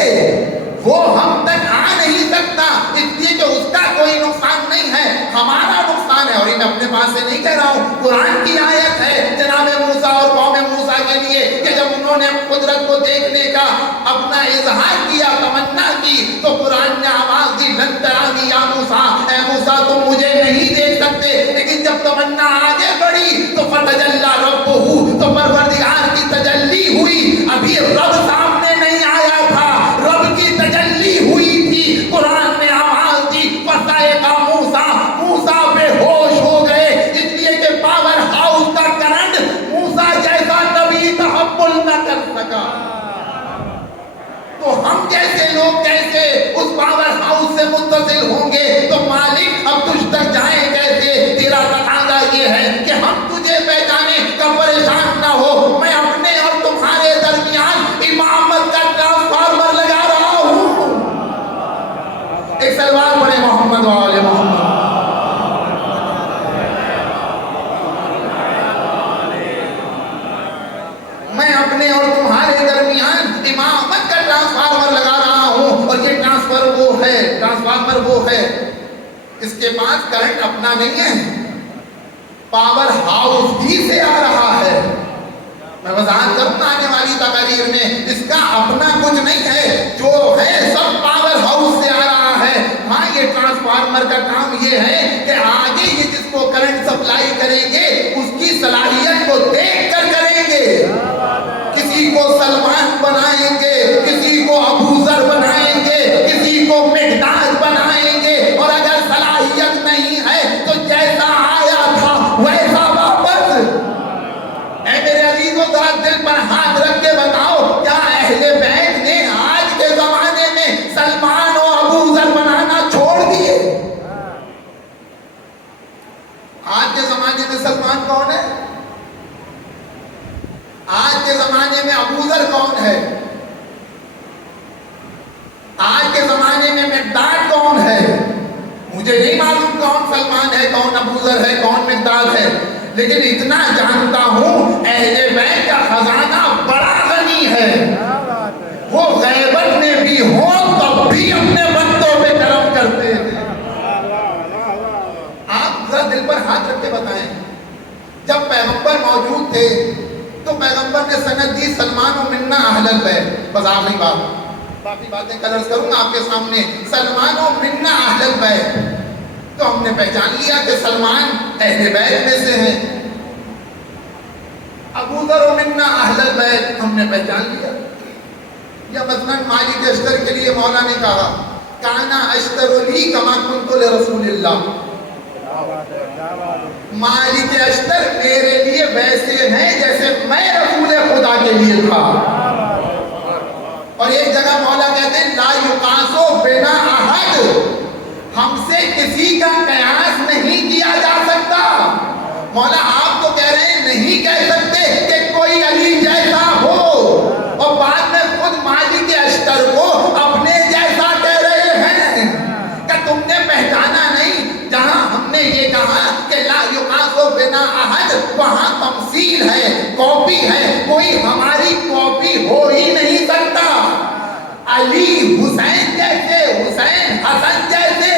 وہ ہم تک آ نہیں سکتا، اس لیے کہ اس کا کوئی نقصان نہیں ہے، ہمارا نقصان ہے. اور ان اپنے پاس سے نہیں کہہ رہا ہوں، قرآن کی آیت ہے جناب موسیٰ اور قوم موسیٰ کے لیے کہ جب انہوں نے قدرت کو دیکھنے کا اپنا اظہار کیا، تمنا کی، تو قرآن نے آواز دی لن ترانی یا موسیٰ، اے موسیٰ تم مجھے نہیں دیکھ سکتے. لیکن جب تمنا آگے بڑھی تو فتجلی ربہ، تو پروردگار کی تجلی ہوئی. ابھی رب سامنے نہیں آیا تھا، رب کی تجلی ہوئی تھی. قرآن نے آواز دی فصعق موسیٰ، موسیٰ بے ہوش ہو گئے. اس لیے کہ پاور ہاؤس کا کرنٹ موسیٰ جیسا نبی تحمل نہ کر سکا. تو ہم جیسے لوگ کیسے اس پاور ہاؤس سے متصل ہوں گے؟ تو مالک اب تجھ تک جائیں کیسے؟ تیرا تقاضا یہ ہے کہ ہم تجھے پہچانے کا پریشان نہ ہو. میں اپنے اور تمہارے درمیان امامت کا ٹرانسفارمر لگا رہا ہوں. ایک سلوات پڑھے محمد وآل محمد. میں اپنے اور تمہارے درمیان امامت کا ٹرانسفارمر لگا رہا ہوں. اور یہ ٹرانسفارمر وہ ہے اس کے پاس کرنٹ اپنا نہیں ہے، پاور ہاؤس بھی سے آ رہا ہے. میں وضاحت کروں گا آنے والی تقاریر میں، اس کا اپنا کچھ نہیں ہے، جو ہے سب پاور ہاؤس سے آ رہا ہے. ہاں یہ ٹرانسفارمر کا کام یہ ہے کہ آگے یہ جس کو کرنٹ سپلائی کریں گے اس کی صلاحیت کو دیکھ کر کریں گے. کسی کو سلمان بنائیں گے، کسی کو ابو ذر بنائیں گے، کسی کو مقداد بنائیں گے. اور اگر صلاحیت نہیں ہے تو جیسا آیا تھا ویسا واپس. اے میرے عزیزوں ذرا دل پر ہاتھ رکھ کے بتاؤ، کیا اہل بیت نے آج کے زمانے میں سلمان و ابو ذر بنانا چھوڑ دیے؟ آج کے زمانے میں سلمان کون ہے؟ آج کے زمانے میں ابو ذر کون ہے؟ آج کے زمانے میں مقداد کون ہے؟ مجھے نہیں معلوم کون سلمان ہے، کون ابو ذر ہے، کون مقداد ہے، لیکن اتنا جانتا ہوں اہل بیت کا خزانہ بڑا غنی ہے. وہ غیبت میں بھی ہوں تب بھی اپنے بندوں پہ کرم کرتے ہیں. آپ ذرا دل پر ہاتھ رکھ کے بتائیں، جب پیغمبر موجود تھے تو پیغمبر نے سند دی سلمان و منا اہل البیت. بس آخری بات، باقی باتیں کلرز کروں گا آپ کے سامنے. سلمان و منا اہل البیت، تو ہم نے پہچان لیا کہ سلمان اہل بیت میں سے ہیں. ابو ذر و منا اہل البیت ہم نے پہچان لیا. یا مثلاً مالک اشتر کے لیے مولا نے کہا کانا اشتر لی کما کنت لرسول اللہ، مالک اشتر میرے لیے ویسے ہیں جیسے میں رسول خدا کے لیے تھا۔ اور ایک جگہ مولا کہتے ہیں لا یقاسو بنا احد، ہم سے کسی کا قیاس نہیں کیا جا سکتا۔ مولا آپ تو کہہ رہے ہیں نہیں کہہ سکتے کہ کوئی علی جیسا ہو، اور بعد میں خود مالک اشتر کو اپنے جیسا کہہ رہے ہیں کہ تم نے پہچانا نہیں۔ جہاں ہم نے یہ کہا کہ لا یقاسو بنا احد، وہاں تمثیل ہے، کاپی ہے، کوئی ہماری کاپی ہو ہی نہیں سکتا۔ علی حسین جیسے، حسین حسن جیسے،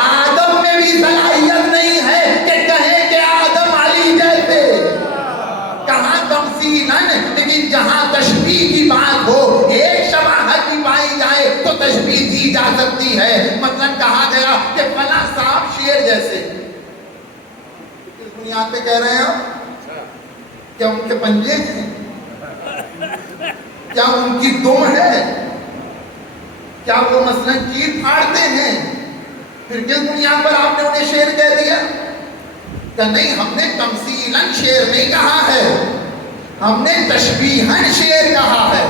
آدم میں بھی صلاحیت نہیں ہے کہ کہیں کہ آدم علی جیسے۔ کہاں تمثیلاً، لیکن جہاں تشبیہ کی بات ہو، ایک شباہت بھی پائی جائے تو تشبیہ دی جا سکتی ہے۔ مثلا کہا گیا کہ فلاں صاحب شیر جیسے، کس بنیاد پہ کہہ رہے ہیں آپ؟ کیا ان کے پنجے ہیں؟ کیا ان کی دم ہے؟ کیا وہ مثلا چیر پھاڑتے ہیں؟ پھر کس بنیاد پر آپ نے انہیں شیر کہہ دیا؟ کہ نہیں، ہم نے تمثیلاً شیر نہیں کہا ہے، ہم نے تشبیہاً شیر کہا ہے۔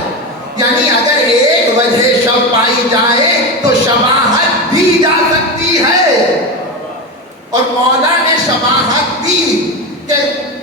یعنی اگر ایک وجہ شب پائی جائے تو شباہت دی جا سکتی ہے، اور مولا نے شباہت دی کہ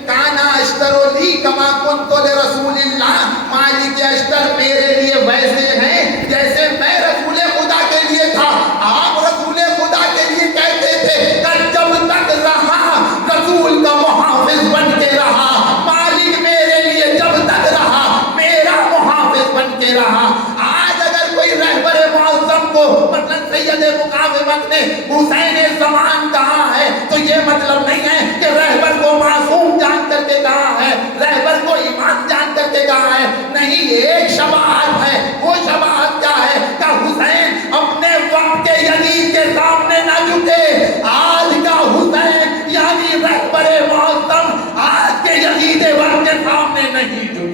کانا اشتر لی کما کنت لرسول اللہ، مالک اشتر میرے لیے ویسے ہیں جیسے میں رسول خدا کے لیے تھا۔ آپ رسول خدا کے لیے کہتے تھے کہ جب تک رہا رسول کا محافظ بن کے رہا، مالک میرے لیے جب تک رہا میرا محافظ بن کے رہا۔ آج اگر کوئی رہبر معظم کو مثلا سید مقاومت نے حسین زمان کہا ہے تو یہ مطلب نہیں ہے کہ رہبر کو معصوم جان کر کے کہا ہے، رہبر کو امام جان کر کے کہا ہے۔ نہیں، ایک شباہت ہے، وہ شباہت کیا ہے کہ حسین اپنے وقت کے یزید کے سامنے نہ جھکے۔ آج کا حسین یعنی رہبر معظم آج کے یزید وقت کے سامنے نہیں جھکے۔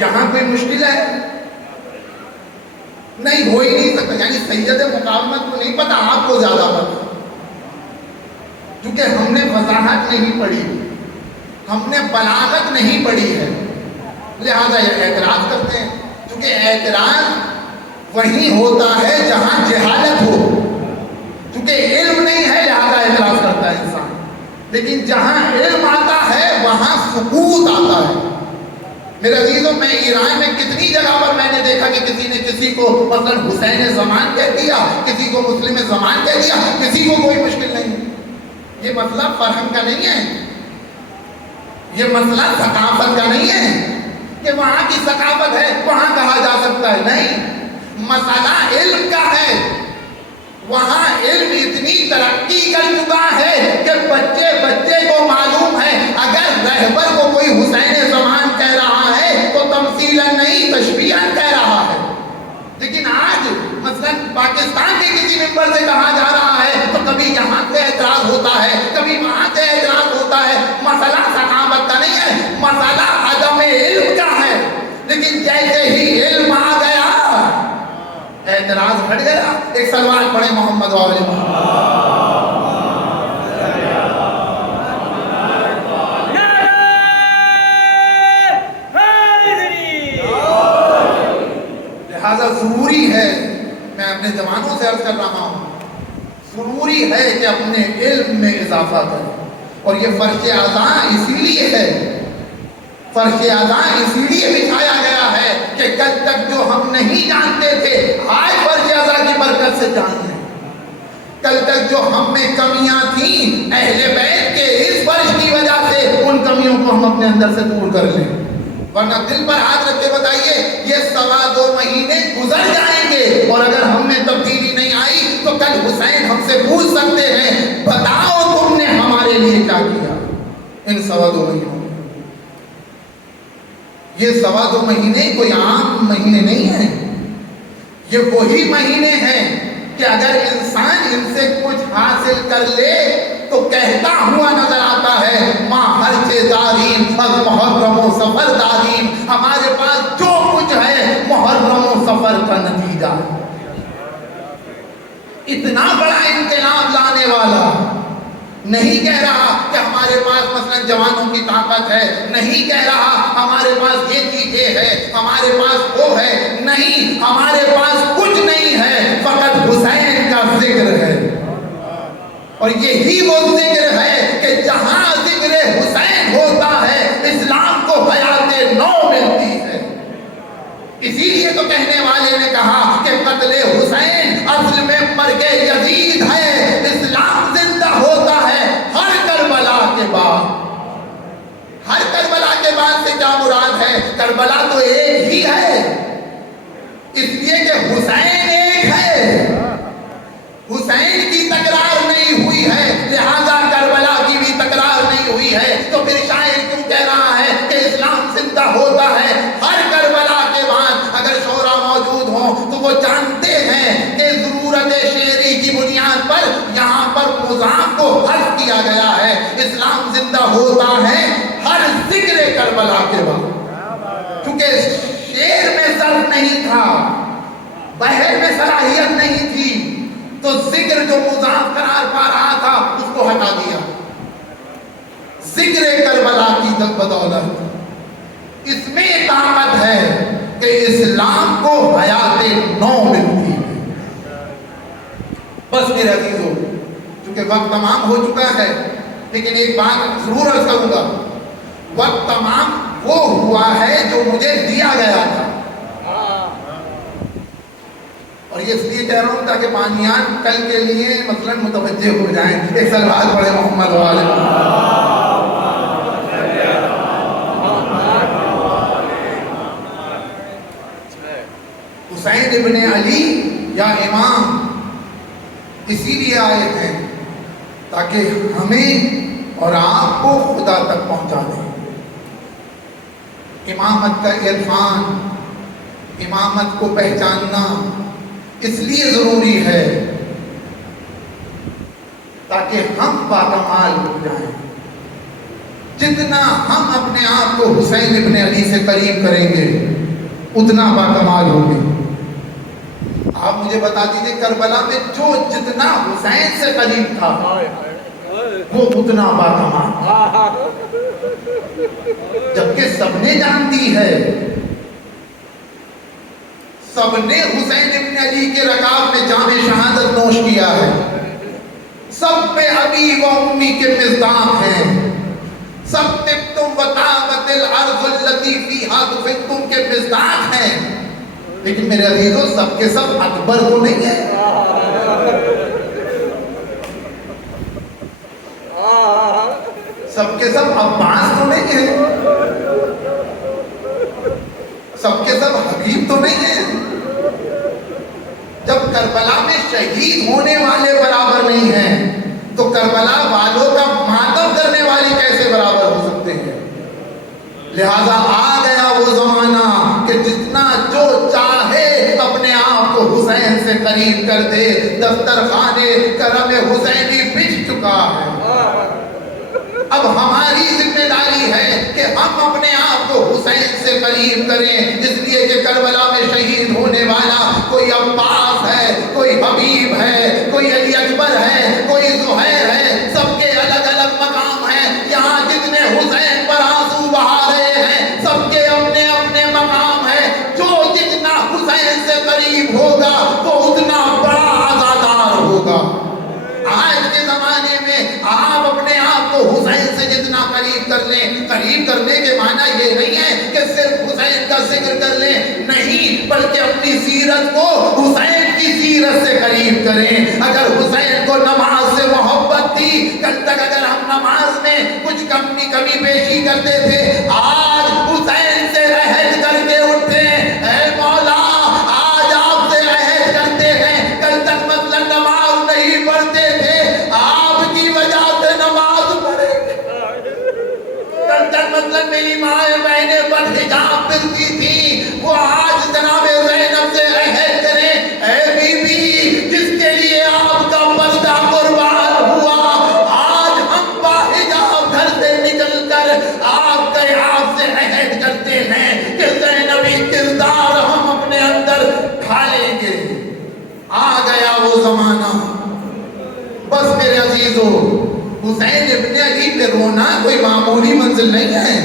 یہاں کوئی مشکل ہے؟ نہیں، ہو ہی نہیں سکتا۔ یعنی سید مقاومت کو نہیں پتا، آپ کو زیادہ پتا، کیونکہ ہم نے وضاحت نہیں پڑھی، ہم نے بلاغت نہیں پڑھی ہے، لہذا یہ اعتراض کرتے ہیں۔ کیونکہ اعتراض وہی ہوتا ہے جہاں جہالت ہو، کیونکہ علم نہیں ہے لہذا اعتراض کرتا ہے انسان، لیکن جہاں علم آتا ہے وہاں سکوت آتا ہے۔ میرے عزیزوں، میں ایران میں کتنی جگہ پر میں نے دیکھا کہ کسی نے کسی کو مثلا حسین زمان کہہ دیا، کسی کو مسلم زمان کہہ دیا، کسی کو کوئی مشکل نہیں۔ یہ مسئلہ فرہم کا نہیں ہے، یہ مسئلہ ثقافت کا نہیں ہے کہ وہاں کی ثقافت ہے وہاں کہا جا سکتا ہے، نہیں، مسئلہ علم کا ہے۔ وہاں علم اتنی ترقی کر چکا ہے کہ بچے بچے کو معلوم ہے اگر رہبر کو کوئی حسین زمان کہہ رہا ہے تو تمثیلاً نہیں تشبیہاً کہہ رہا ہے۔ لیکن آج مثلا پاکستان کے کسی ممبر سے کہا جا رہا ہے تو کبھی یہاں سے اعتراض ہوتا ہے، کبھی وہاں سے اعتراض ہوتا ہے۔ مسئلہ ثقافت کا نہیں ہے، مسئلہ عدم علم کا ہے۔ لیکن جیسے ہی علم آ گیا اعتراض ہٹ گیا۔ ایک سلوات پڑھے محمد وآل محمد۔ لہذا ضروری ہے، میں اپنے جوانوں سے عرض کر رہا ہوں، ضروری ہے کہ اپنے علم میں اضافہ کریں۔ اور یہ فرش اذاں اسی لیے ہے، فرش اذاں اسی لیے بچھایا گیا ہے کہ کل تک جو ہم نہیں جانتے تھے آج فرش اذاں کی برکت سے جان لیں۔ کل تک جو ہم میں کمیاں تھیں اہل بیت کے اس فرش کی وجہ سے ان کمیوں کو ہم اپنے اندر سے دور کر لیں۔ ورنہ دل پر ہاتھ رکھ کے بتائیے، یہ 2.25 مہینے گزر جائیں گے اور اگر ہم میں تبدیلی نہیں آئی تو کل حسین ہم سے پوچھ سکتے ہیں بتاؤ تم نے ہمارے لیے کیا کیا ان 2.25 مہینوں میں۔ یہ 2.25 مہینے کوئی عام مہینے نہیں ہیں، یہ وہی مہینے ہیں کہ اگر انسان ان سے کچھ حاصل کر لے تو کہتا ہوا نظر آتا ہے ماں ہر چیزارین از محرم و سفر دارین، ہمارے پاس جو کچھ ہے محرم و سفر کا نتیجہ ہے۔ اتنا بڑا انقلاب لانے والا نہیں کہہ رہا کہ ہمارے پاس مثلا جوانوں کی طاقت ہے، نہیں کہہ رہا ہمارے پاس یہ چیزیں ہے، ہمارے پاس وہ ہے، نہیں، ہمارے پاس کچھ نہیں ہے، فقط حسین کا ذکر ہے۔ اور یہی وہ ذکر ہے کہ جہاں ذکر حسین ہوتا ہے اسلام کو حیات نو ملتی ہے۔ اسی لیے تو کہنے والے نے کہا کہ قتل حسین اصل میں مرگ یزید ہے، اسلام زندہ ہوتا ہے ہر کربلا کے بعد۔ ہر کربلا کے بعد سے کیا مراد ہے؟ کربلا تو ایک ہی ہے، اس لیے کہ حسین ایک ہے، حسین کی تکرار نہیں ہوئی ہے، لہذا کربلا کی بھی تکرار نہیں ہوئی ہے۔ تو پھر شاعر کیوں کہہ رہا ہے کہ اسلام زندہ ہوتا ہے ہر کربلا کے بعد؟ اگر شعرا موجود ہوں تو وہ جانتے ہیں کہ ضرورت شعری کی بنیاد پر یہاں پر مضاف کو حذف کیا گیا ہے۔ اسلام زندہ ہوتا ہے ہر ذکر کربلا کے بعد، کیونکہ شعر میں ظرف نہیں تھا، بحر میں صلاحیت نہیں تھی، تو ذکر جو مضاف قرار پا رہا تھا اس کو ہٹا دیا۔ ذکر کربلا کی بدولت اس میں طاقت ہے کہ اسلام کو حیات نو ملتی ہے۔ بس میرے عزیزو، چونکہ وقت تمام ہو چکا ہے، لیکن ایک بات ضرور عرض کروں گا، وقت تمام وہ ہوا ہے جو مجھے دیا گیا تھا، اور یہ اس لیے کہہ رہا ہوں تاکہ بانیان کل کے لیے مثلا متوجہ ہو جائیں۔ ایک صلوات پڑھے محمد والے۔ حسین ابن علی یا امام اسی لیے آئے ہیں تاکہ ہمیں اور آپ کو خدا تک پہنچا دیں۔ امامت کا عرفان، امامت کو پہچاننا اس لیے ضروری ہے تاکہ ہم باکمال ہو جائیں۔ جتنا ہم اپنے آپ کو حسین ابن علی سے قریب کریں گے اتنا باکمال ہوں گے۔ آپ مجھے بتا دیجئے کربلا میں جو جتنا حسین سے قریب تھا وہ اتنا باکمال، جبکہ سب نے جان دی ہے، سب نے حسین ابن علی کے رکاب میں جام شہادت نوش کیا ہے، سب پہ ابی و امی کے مصداق ہیں، سب تم و طابت الارض التي فيها دفنتم کے مصداق ہیں، لیکن میرے عزیزوں سب کے سب اکبر تو نہیں ہے، سب کے سب عباس تو نہیں ہے، سب کے سب حبیب تو نہیں ہے۔ جب کربلا میں شہید ہونے والے برابر نہیں ہیں تو کربلا والوں کا ماتم کرنے والی کیسے برابر ہو سکتے ہیں؟ لہذا آ گیا وہ زمانہ کہ جتنا جو چاہے اپنے آپ کو حسین سے قریب کر دے، دسترخوان کرم حسینی بچھ چکا ہے۔ اب ہماری ذمہ داری ہے کہ ہم اپنے آپ کو حسین سے قریب کریں، اس لیے کہ کربلا میں شہید ہونے والا کوئی عباس ہے، کوئی حبیب ہے، کوئی علی اکبر ہے، کوئی زہیر ہے، سب کے الگ الگ مقام ہیں۔ یہاں جتنے حسین پر آنسو بہا رہے ہیں سب کے اپنے اپنے مقام ہیں۔ جو جتنا حسین سے قریب ہوگا وہ اتنا بڑا عزادار ہوگا۔ آج کے زمانے میں آپ اپنے آپ کو حسین سے جتنا قریب کر لیں، قریب کرنے کے معنی یہ نہیں ہے کہ صرف حسین کا ذکر کر لیں، نہیں، بلکہ اپنی سیرت کو حسین کی سیرت سے قریب کریں۔ اگر حسین کو نماز سے محبت تھی، کل تک اگر ہم نماز میں کچھ کمی بیشی کرتے تھے، آج حسین سے عہد کر کے اٹھتے ہیں، اے مولا آج آپ سے عہد کرتے ہیں، کل تک مثلا نماز نہیں پڑھتے تھے، آپ کی وجہ سے نماز پڑھیں گے۔ کل تک مثلا میری مائیں بہنیں بدحجاب پھرتی تھی، وہ آج جناب زینب سے عہد کریں، اے بی بی جس کے لیے آپ کا پردہ قربان ہوا، آج عزیزو، حسین ابن علی پہ رونا کوئی معمولی منزل نہیں ہے.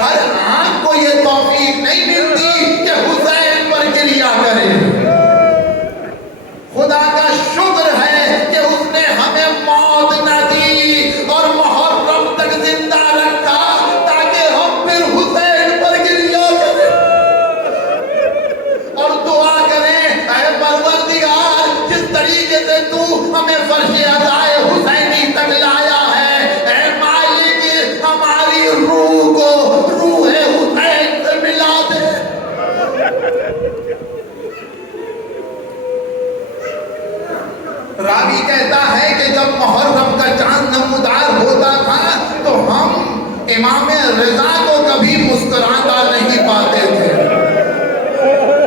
ہر آنکھ کو یہ توفیق نہیں ملتی کہ حسین پر گریہ کرے. خدا کا شکر ہے کہ اس نے ہمیں موت نہ دی اور محرم تک زندہ رکھا تاکہ ہم پھر حسین پر گریہ کریں اور دعا کریں، اے پروردگار جس طریقے سے تو ہمیں فرش عزائے حسینی تک لایا ہے، اے مالک ہماری روح کو روح حسین سے ملا دے. راوی کہتا ہے کہ جب محرم کا چاند نمودار ہوتا تھا تو ہم امام رضا کو کبھی مسکراتا نہیں پاتے تھے،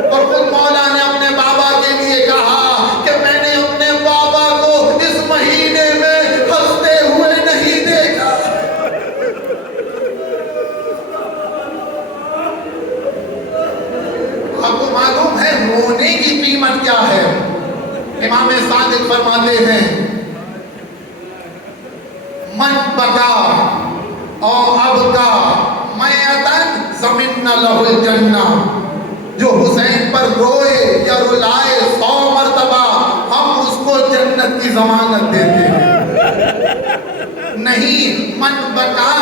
اور خود مولا نے اپنے بابا کے لیے کہا کہ میں نے اپنے بابا کو اس مہینے میں ہنستے ہوئے نہیں دیکھا. آپ کو معلوم ہے رونے کی قیمت کیا ہے؟ امام صادق فرماتے ہیں من بکا اور ابکا میتن ضمن لہ الجنہ، جو حسین پر روئے یا رلائے 100 مرتبہ ہم اس کو جنت کی ضمانت دیتے ہیں. نہیں، من بکا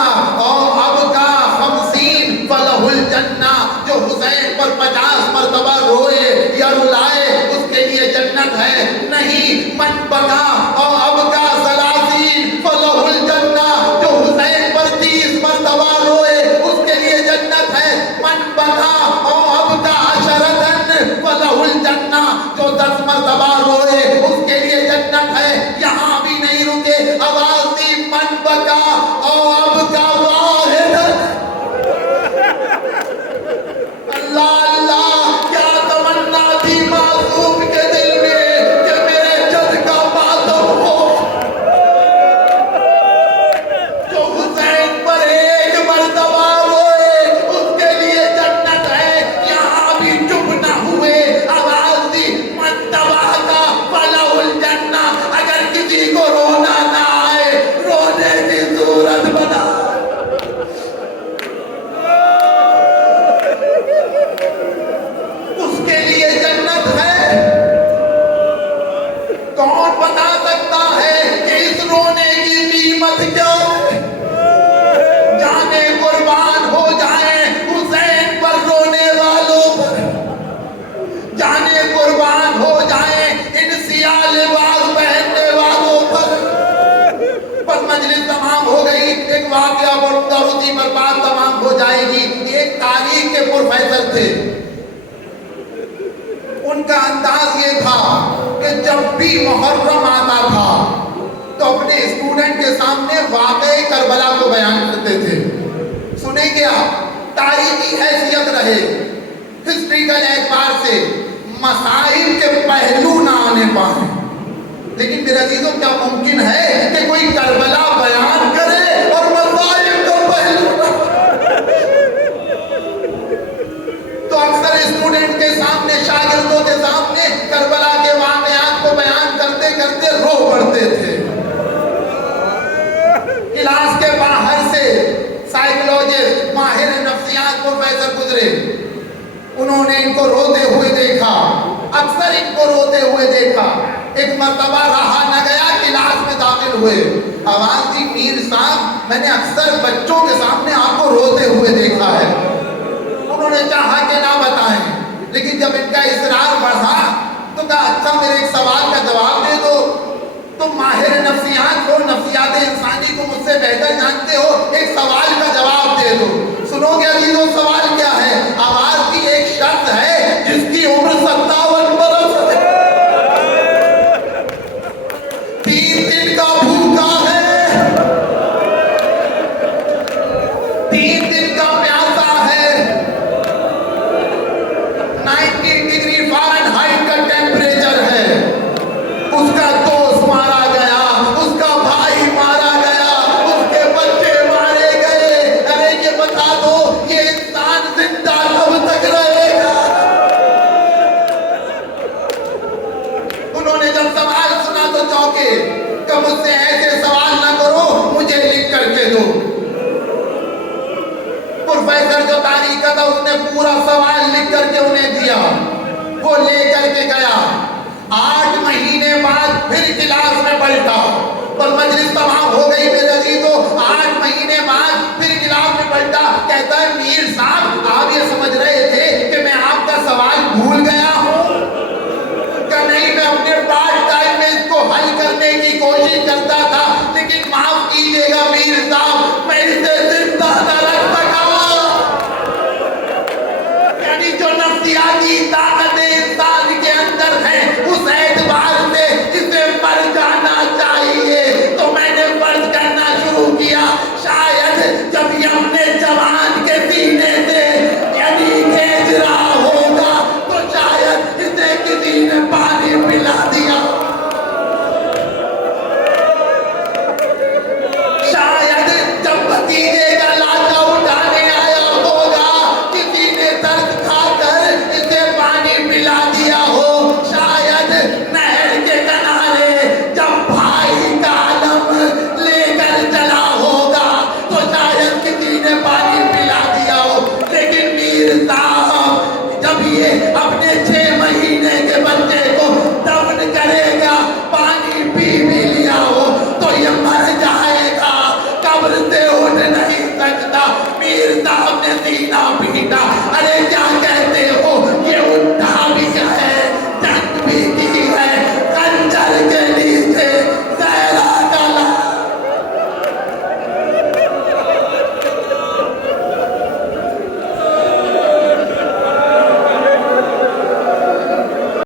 اور ابکا 50 فلہ الجنہ، جو حسین پر 50 مرتبہ روئے یا رلائے اس کے لیے جنت ہے. نہیں، من بکا اور ابکا 30 فلہ الجنہ، جو حسین پر 30 مرتبہ روئے اس کے لیے جنت ہے. من بکا اور ابکا 10 فلہ الجنہ، جو 10 مرتبہ روئے اس کے لیے جنت ہے. یہاں بھی نہیں رکے، آواز دی من بکا اور ابکا واحد. اللہ اللہ، کیا تمنا تھی معصوم کے دل میں کہ میرے جد کا ماتم ہو، جو حسین پر ایک مرتبہ روئے اس کے لیے جنت ہے. یہاں بھی چپ نہ ہوئے، آواز دی من تباہا فلہ الجنہ. اگر کسی کو رونا نہ آئے، رونے کی صورت بنا. اس کے لیے جنت ہے. کون بتا سکتا ہے کہ اس رونے کی قیمت کیا ہے؟ جانے قربان ہو جائیں حسین پر رونے والوں پر، جانے قربان ہو جائیں ان سیاہ لباس پہننے والوں پر. بس مجلس تمام ہو گئی، ایک واقعہ بڑھتا اسی پر بات تمام ہو جائے گی. ایک تاریخ کے پروفیسر تھے، ان کا انداز یہ تھا کہ جب بھی محرم آتا تھا تو اپنے اسٹوڈنٹ کے سامنے واقعہ کربلا کو بیان کرتے تھے. سنیں گے آپ، تاریخی حیثیت رہے، ہسٹریکل اعتبار سے مسائل کے پہلو نہ آنے پائیں. لیکن میرے عزیزوں، کیا ممکن ہے کہ کوئی کربلا بیان کرے اور مسائل کا پہلو نہ؟ تو اکثر اسٹوڈنٹ کے سامنے، شاگردوں کے سامنے کربلا کے واقعات کو بیان کرتے کرتے رو پڑتے تھے. کلاس کے باہر سے سائیکولوجسٹ، ماہر نفسیات پروفیسر گزرے، انہوں نے ان کو روتے ہوئے دیکھا، اکثر ان کو روتے ہوئے دیکھا. ایک مرتبہ رہا نہ گیا، کلاس میں داخل ہوئے. آواز دی میر صاحب، میں نے اکثر بچوں کے سامنے آپ کو روتے ہوئے دیکھا ہے. انہوں نے چاہا کہ نہ بتائیں، لیکن جب ان کا اصرار بڑھا تو کہا اچھا میرے ایک سوال کا جواب دے دو. تم ماہر نفسیات ہو، نفسیات انسانی کو مجھ سے بہتر جانتے ہو، ایک سوال کا جواب دے دو. سنو گے عزیزوں، سوال کیا ہے؟ آواز کی ایک شخص ہے جس کی عمر 57 برس ہے، 3 دن کا بھوکا ہے، 3 دن کا پیاسا ہے، 90 ڈگری فارنہائٹ کا ٹیمپریچر ہے. اس کا دوست مارا گیا، اس کا بھائی مارا گیا، اس کے بچے مارے گئے. ارے یہ بتا دو، یہ انسان مجھ سے ایسے سوال نہ کرو، مجھے لکھ کر کے دو۔ پروفیسر جو تاریخ کا تھا اس نے پورا سوال لکھ کر کے انہیں دیا، وہ لے کر کے گیا۔ 8 مہینے بعد پھر کلاس میں پلٹا اور مجلس تمام ہو گئی میرے عزیزو۔ 8 مہینے بعد پھر کلاس میں پلٹا، کہتا ہے میر صاحب آپ یہ سمجھ رہے تھے کہ میں آپ کا سوال بھول گیا ہوں؟ کہ نہیں، میں اپنے پارٹ ٹائم میں اس کو حل کرنے کی کوشش کرتا تھا، لیکن معاف کیجیے گا میر صاحب، میں اسے زندہ نہ رکھ سکا۔ یعنی جو نفسیاتی طاقت